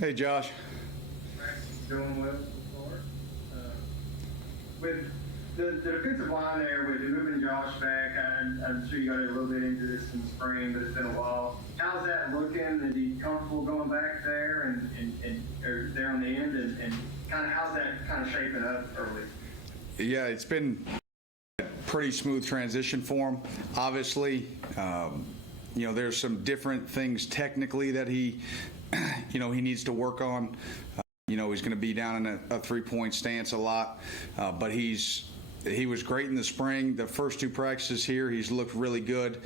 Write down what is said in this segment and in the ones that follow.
Hey, Josh. Doing well so far. With the defensive line there, with moving Josh back, I'm sure you got a little bit into this in the spring, but it's been a while. How's that looking? Is he comfortable going back there and or there on the end? And kind of how's that kind of shaping up early? Yeah, it's been a pretty smooth transition for him. Obviously, there's some different things technically that he needs to work on. He's going to be down in a three-point stance a lot, but he was great in the spring. The first two practices here, he's looked really good.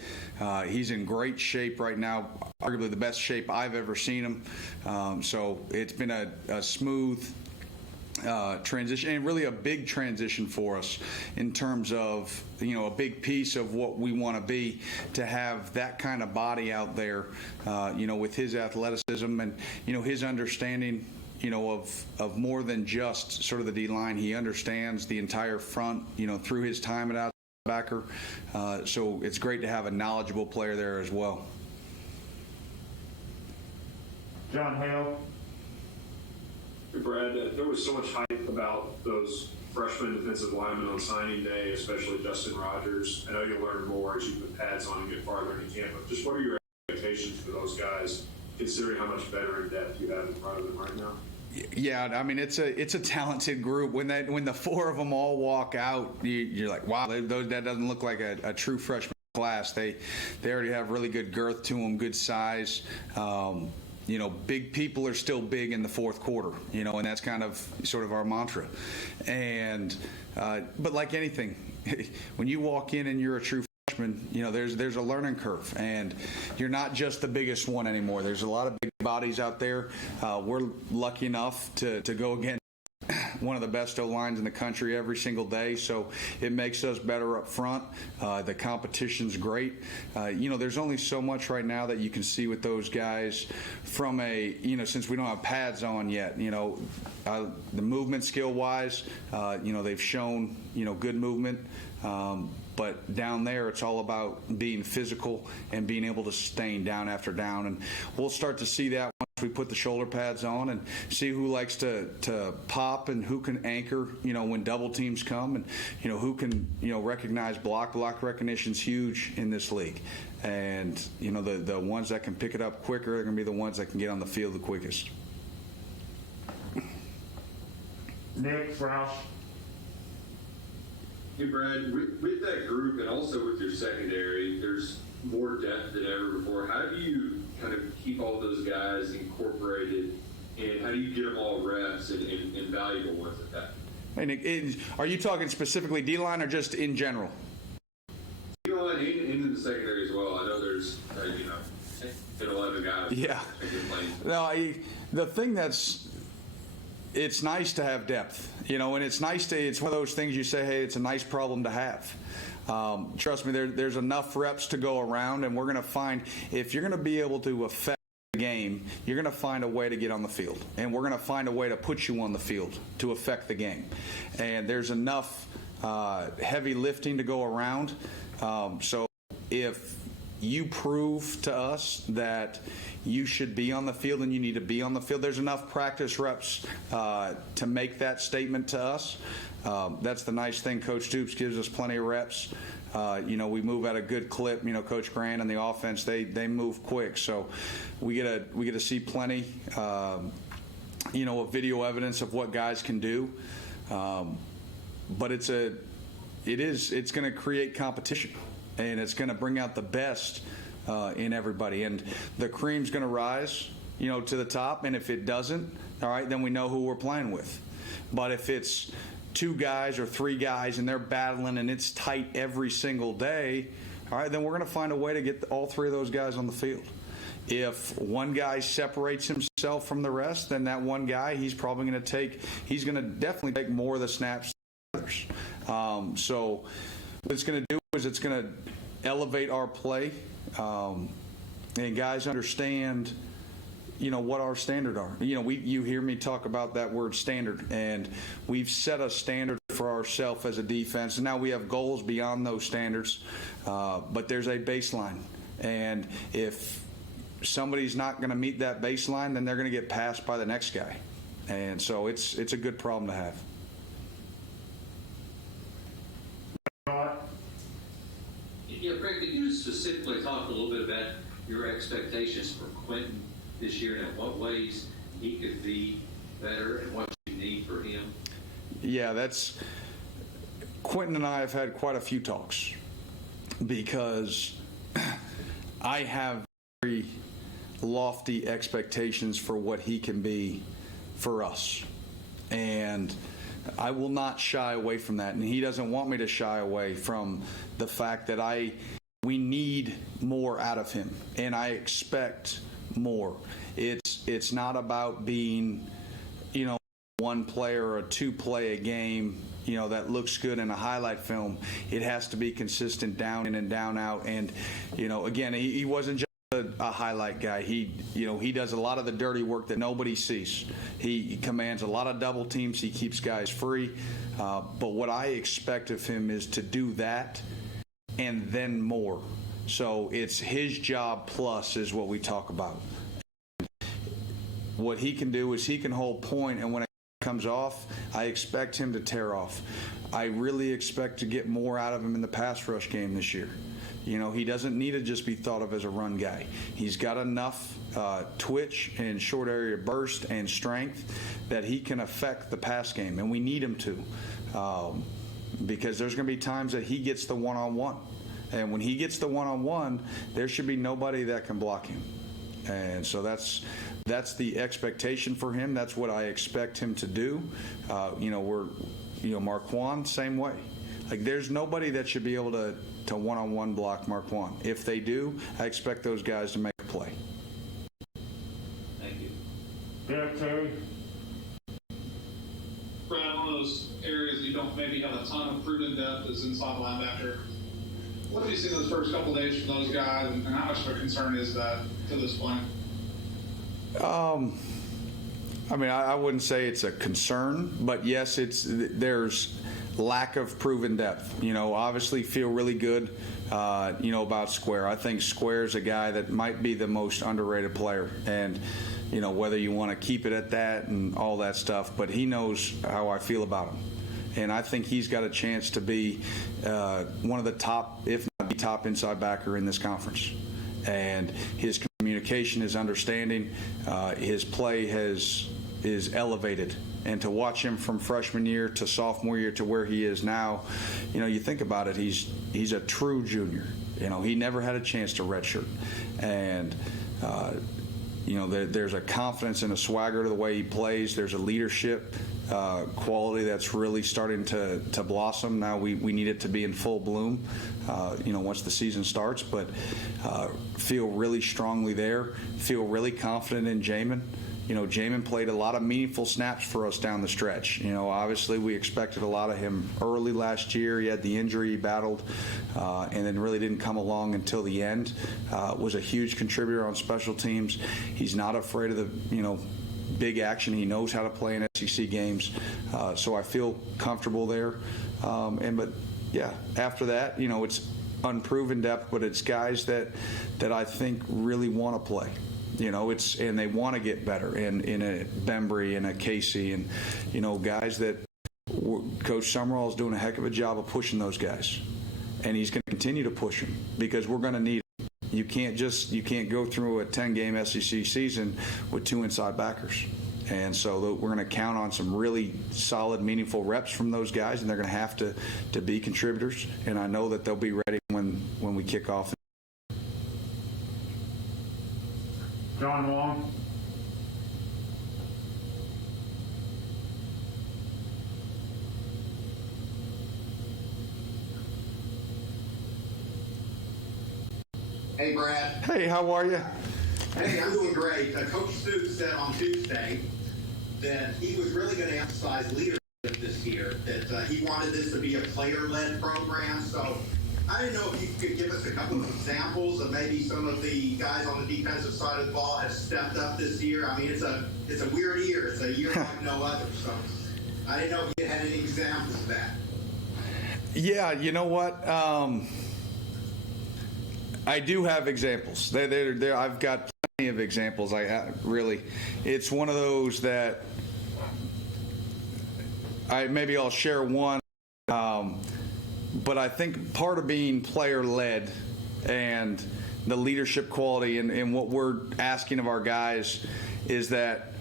He's in great shape right now, arguably the best shape I've ever seen him. So it's been a smooth transition, and really a big transition for us in terms of a big piece of what we want to be, to have that kind of body out there, with his athleticism and his understanding of more than just sort of the D-line. He understands the entire front through his time at outside backer, so it's great to have a knowledgeable player there as well. John Hale. Hey, Brad, there was so much hype about those freshman defensive linemen on signing day, especially Justin Rogers. I know you'll learn more as you put pads on and get farther into camp, but just what are your expectations for those guys, considering how much better in depth you have in front of them right now? Yeah, I mean, it's a talented group. When the four of them all walk out, you're like, wow, that doesn't look like a true freshman class. They already have really good girth to them, good size. Big people are still big in the fourth quarter, and that's kind of sort of our mantra. And but like anything, when you walk in and you're a true freshman, there's a learning curve, and you're not just the biggest one anymore. There's a lot of big bodies out there. We're lucky enough to go against one of the best O-lines in the country every single day, so it makes us better up front. The competition's great. There's only so much right now that you can see with those guys from since we don't have pads on yet. The movement skill-wise, they've shown, good movement. But down there, it's all about being physical and being able to sustain down after down. And we'll start to see that once we put the shoulder pads on and see who likes to pop and who can anchor, when double teams come, and, who can, recognize block. Block recognition's huge in this league. And, the ones that can pick it up quicker are going to be the ones that can get on the field the quickest. Nick Roush. Hey, Brad, with that group and also with your secondary, there's more depth than ever before. How do you kind of keep all those guys incorporated, and how do you get them all reps and valuable ones at that? Hey, Nick, are you talking specifically D-line or just in general? D-line and in the secondary as well. I know there's, 11 guys. Yeah. No, the thing it's nice to have depth, and it's one of those things you say, hey, it's a nice problem to have. Trust me, there's enough reps to go around, and we're going to find, if you're going to be able to affect the game, you're going to find a way to get on the field, and we're going to find a way to put you on the field to affect the game. And there's enough heavy lifting to go around. So if you prove to us that you should be on the field and you need to be on the field, there's enough practice reps to make that statement to us. That's the nice thing. Coach Stoops gives us plenty of reps. We move at a good clip. Coach Grant and the offense, they move quick. So we get to see plenty, of video evidence of what guys can do. But it's going to create competition, and it's going to bring out the best in everybody, and the cream's going to rise, to the top. And if it doesn't, all right, then we know who we're playing with. But if it's two guys or three guys and they're battling and it's tight every single day, all right, then we're going to find a way to get all three of those guys on the field. If one guy separates himself from the rest, then that one guy, he's going to definitely take more of the snaps than others. So what it's going to do is it's going to elevate our play. And guys understand, what our standard are. You hear me talk about that word standard, and we've set a standard for ourselves as a defense. And now we have goals beyond those standards, but there's a baseline. And if somebody's not going to meet that baseline, then they're going to get passed by the next guy. And so it's a good problem to have. Yeah, Craig, could you specifically talk a little bit about your expectations for Quentin this year and in what ways he could be better and what you need for him? Yeah, Quentin and I have had quite a few talks because I have very lofty expectations for what he can be for us. And I will not shy away from that. And he doesn't want me to shy away from the fact that we need more out of him. And I expect more. It's not about being, one player or two play a game, that looks good in a highlight film. It has to be consistent down in and down out. And, again, he wasn't just a highlight guy. He does a lot of the dirty work that nobody sees. He commands a lot of double teams. He keeps guys free. But what I expect of him is to do that and then more. So it's his job plus is what we talk about. What he can do is he can hold point, and when it comes off, I expect him to tear off. I really expect to get more out of him in the pass rush game this year. He doesn't need to just be thought of as a run guy. He's got enough twitch and short area burst and strength that he can affect the pass game, and we need him to, because there's going to be times that he gets the one-on-one. And when he gets the one-on-one, there should be nobody that can block him. And so that's the expectation for him. That's what I expect him to do. Marquand, same way. Like, there's nobody that should be able to one-on-one block Marquand. If they do, I expect those guys to make a play. Thank you. Derek Terry. Brad, one of those areas you don't maybe have a ton of proven depth is inside linebacker. What have you seen those first couple days from those guys, and how much of a concern is that to this point? I wouldn't say it's a concern, but yes, there's lack of proven depth. Obviously feel really good, about Square. I think Square's a guy that might be the most underrated player, and whether you want to keep it at that and all that stuff, but he knows how I feel about him. And I think he's got a chance to be one of the top, if not the top inside backer in this conference. And his communication, his understanding, his play is elevated. And to watch him from freshman year to sophomore year to where he is now, you think about it, he's a true junior. He never had a chance to redshirt. And there's a confidence and a swagger to the way he plays. There's a leadership quality that's really starting to blossom. Now we need it to be in full bloom, once the season starts. But feel really strongly there. Feel really confident in Jamin. Jamin played a lot of meaningful snaps for us down the stretch. Obviously we expected a lot of him early last year. He had the injury he battled, and then really didn't come along until the end. Was a huge contributor on special teams. He's not afraid of the, big action. He knows how to play in SEC games. So I feel comfortable there. But after that, it's unproven depth, but it's guys that I think really want to play. And they want to get better in a Bembry and a Casey and, guys that Coach Summerall is doing a heck of a job of pushing those guys. And he's going to continue to push them because we're going to need them. You can't go through a 10-game SEC season with two inside backers. And so we're going to count on some really solid, meaningful reps from those guys, and they're going to have to be contributors. And I know that they'll be ready when we kick off. John Long. Hey, Brad. Hey, how are you? Hey, I'm doing great. Coach Stoops said on Tuesday that he was really going to emphasize leadership this year, that he wanted this to be a player-led program. So I didn't know if you could give us a couple of examples of maybe some of the guys on the defensive side of the ball have stepped up this year. I mean, it's a weird year. It's a year like no other. So I didn't know if you had any examples of that. Yeah, you know what? I do have examples. I've got plenty of examples. It's one of those that maybe I'll share one. But I think part of being player-led and the leadership quality and what we're asking of our guys is that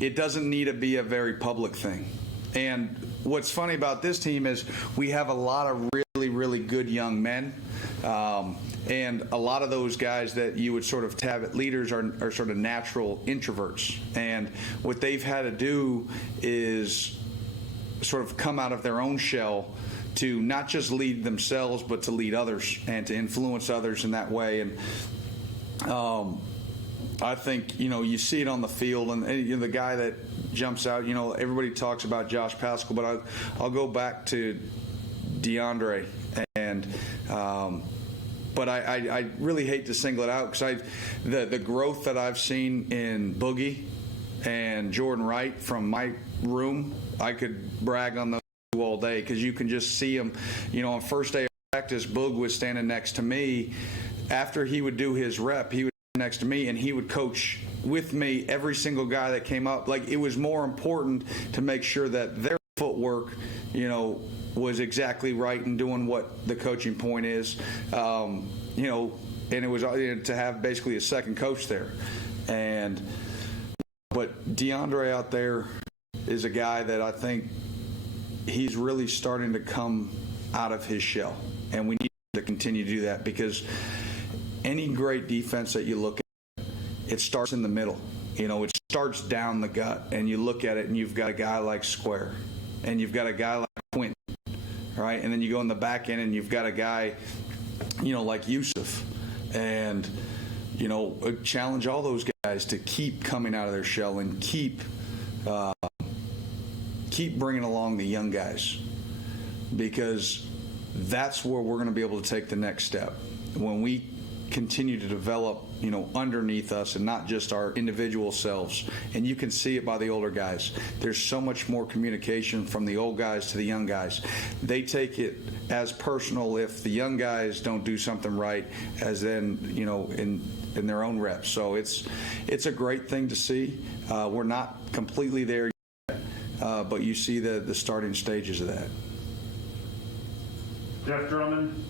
it doesn't need to be a very public thing. And what's funny about this team is we have a lot of really, really good young men. And a lot of those guys that you would sort of tab at leaders are sort of natural introverts. And what they've had to do is sort of come out of their own shell to not just lead themselves, but to lead others and to influence others in that way. And I think, you see it on the field, and the guy that jumps out, everybody talks about Josh Paschal, but I'll go back to DeAndre. And but I really hate to single it out because the growth that I've seen in Boogie and Jordan Wright from my room, I could brag on those all day because you can just see them. On first day of practice, Boog was standing next to me. After he would do his rep, he would stand next to me and he would coach with me every single guy that came up. Like, it was more important to make sure that their footwork, was exactly right and doing what the coaching point is. And it was to have basically a second coach there. But DeAndre out there is a guy that I think he's really starting to come out of his shell, and we need to continue to do that because any great defense that you look at, it starts in the middle. It starts down the gut, and you look at it, and you've got a guy like Square, and you've got a guy like Quentin, right? And then you go in the back end, and you've got a guy, like Yusuf, and challenge all those guys to keep coming out of their shell and keep bringing along the young guys, because that's where we're going to be able to take the next step when we continue to develop underneath us and not just our individual selves. And you can see it by the older guys. There's so much more communication from the old guys to the young guys. They take it as personal if the young guys don't do something right as then in their own reps. So it's a great thing to see. We're not completely there yet, but you see the starting stages of that. Jeff Drummond.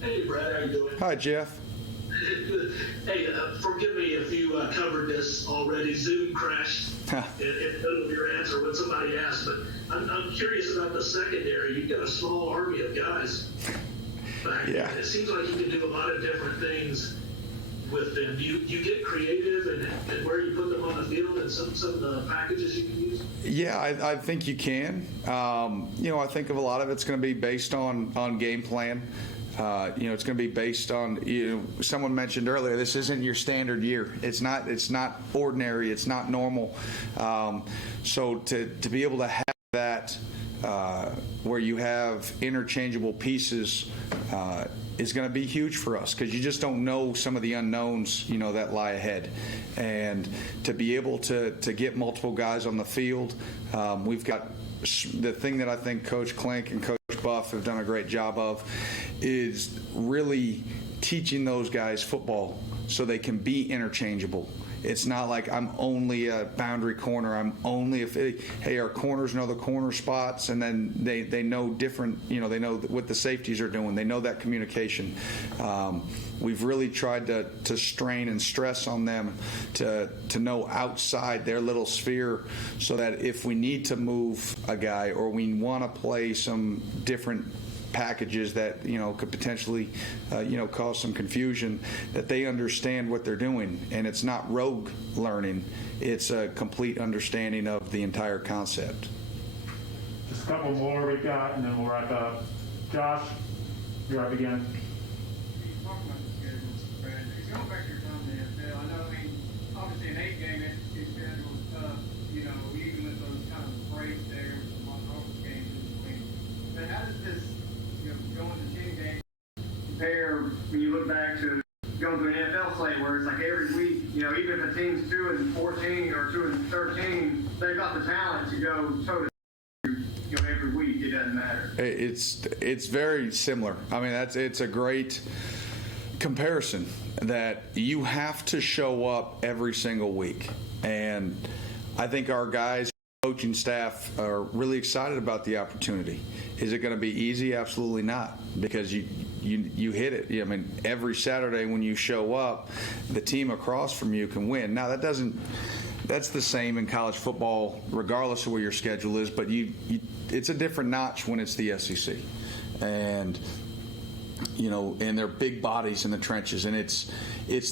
Hey, Brad, how you doing? Hi, Jeff. Good. Hey, forgive me if you covered this already. Zoom crashed in the middle of your answer when somebody asked, but I'm curious about the secondary. You've got a small army of guys back there. It seems like you can do a lot of different things with them. Do you get creative and where you put them on the field and some of the packages you can use? Yeah, I think you can. I think of a lot of it's going to be based on game plan. It's going to be based on, someone mentioned earlier, this isn't your standard year. It's not ordinary. It's not normal. So to be able to have that where you have interchangeable pieces is going to be huge for us because you just don't know some of the unknowns, that lie ahead. And to be able to get multiple guys on the field, we've got the thing that I think Coach Klink and Coach Buff have done a great job of is really teaching those guys football so they can be interchangeable. It's not like I'm only a boundary corner. I'm only our corners know the corner spots, and then they know different. They know what the safeties are doing. They know that communication. We've really tried to strain and stress on them to know outside their little sphere, so that if we need to move a guy or we want to play some different packages that could potentially cause some confusion, that they understand what they're doing, and it's not rogue learning, it's a complete understanding of the entire concept. Just a couple more we got and then we'll wrap up. Josh, you're up again. Going back to your time in the NFL, I know, obviously an 8-game SEC schedule is tough, even with those kind of breaks there with some conference games in between. But how does this, going to 10 games compare when you look back to going to an NFL slate where it's like every week, even if a team's 2-14 or 2-13, they've got the talent to go toe to every week. It doesn't matter. It's very similar. I mean, it's a great comparison that you have to show up every single week. And I think our guys, coaching staff, are really excited about the opportunity. Is it going to be easy? Absolutely not, because you hit it. I mean, every Saturday when you show up, the team across from you can win. Now, that's the same in college football, regardless of where your schedule is, but it's a different notch when it's the SEC. And and they're big bodies in the trenches, and it's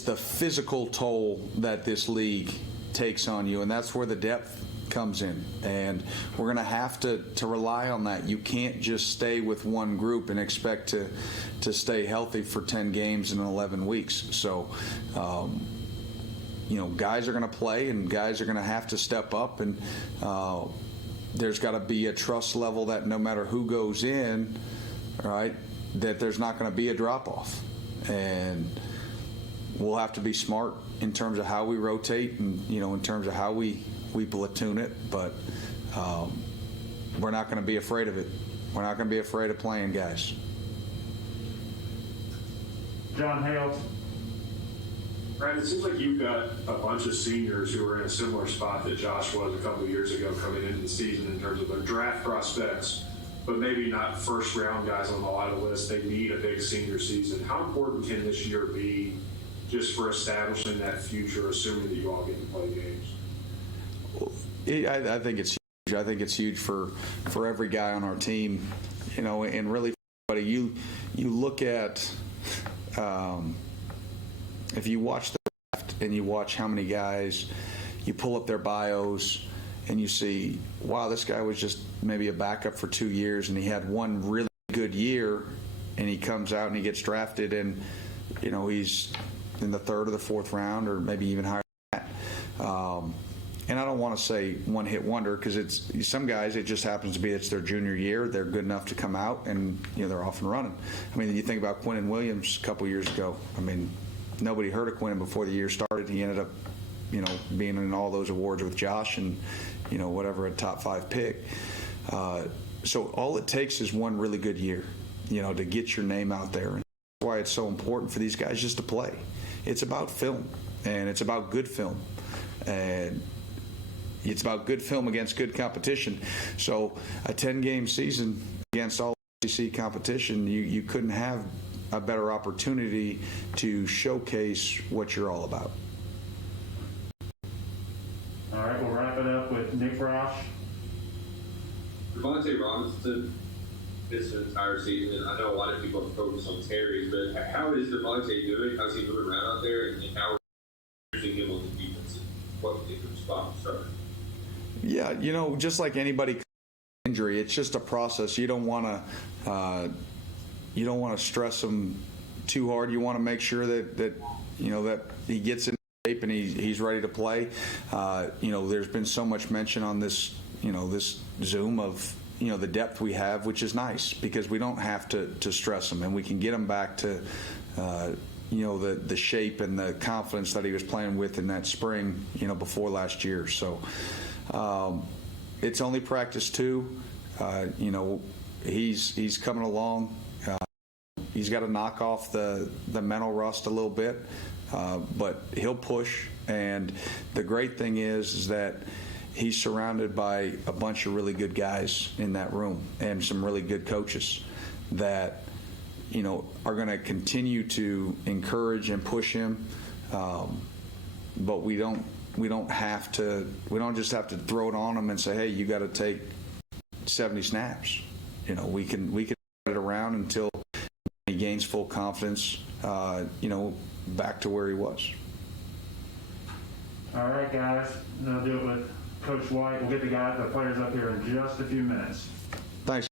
the physical toll that this league takes on you, and that's where the depth comes in. And we're going to have to rely on that. You can't just stay with one group and expect to stay healthy for 10 games in 11 weeks. So, guys are going to play, and guys are going to have to step up, and there's got to be a trust level that no matter who goes in, right, that there's not going to be a drop-off. And we'll have to be smart in terms of how we rotate and, in terms of how we platoon it. But we're not going to be afraid of it. We're not going to be afraid of playing guys. John Hales. Brad, it seems like you've got a bunch of seniors who are in a similar spot that Josh was a couple of years ago coming into the season in terms of their draft prospects, but maybe not first-round guys on a lot of lists. They need a big senior season. How important can this year be just for establishing that future, assuming that you all get to play games? I think it's huge. I think it's huge for every guy on our team, and really, you look at if you watch the draft and you watch how many guys, you pull up their bios and you see, wow, this guy was just maybe a backup for 2 years and he had one really good year, and he comes out and he gets drafted, and he's in the 3rd or the 4th round, or maybe even higher than that. And I don't want to say one-hit wonder, because it's some guys, it just happens to be it's their junior year. They're good enough to come out, and they're off and running. I mean, you think about Quinnen Williams a couple years ago. I mean, nobody heard of Quinnen before the year started. He ended up, being in all those awards with Josh, and whatever, a top 5 pick. So all it takes is one really good year, to get your name out there. And that's why it's so important for these guys just to play. It's about film, and it's about good film, and it's about good film against good competition. So a 10-game season against all SEC competition, you couldn't have a better opportunity to showcase what you're all about. All right, we'll wrap it up with Nick Roush. Devontae Robinson this entire season. I know a lot of people have focused on Terry, but how is Devontae doing? How's he moving around out there? And how are you using him on the defense? What particular spot to start? Yeah, just like anybody injury, it's just a process. You don't want to stress him too hard. You want to make sure that he gets in shape and he's ready to play. There's been so much mention on this this Zoom of the depth we have, which is nice because we don't have to stress him, and we can get him back to the shape and the confidence that he was playing with in that spring before last year. So it's only practice 2. He's coming along. He's got to knock off the mental rust a little bit, but he'll push. And the great thing is that he's surrounded by a bunch of really good guys in that room and some really good coaches that are going to continue to encourage and push him. But we don't just have to throw it on him and say, hey, you got to take 70 snaps. We can put it around until he gains full confidence, back to where he was. All right, guys. I'll do it with Coach White. We'll get the players up here in just a few minutes. Thanks.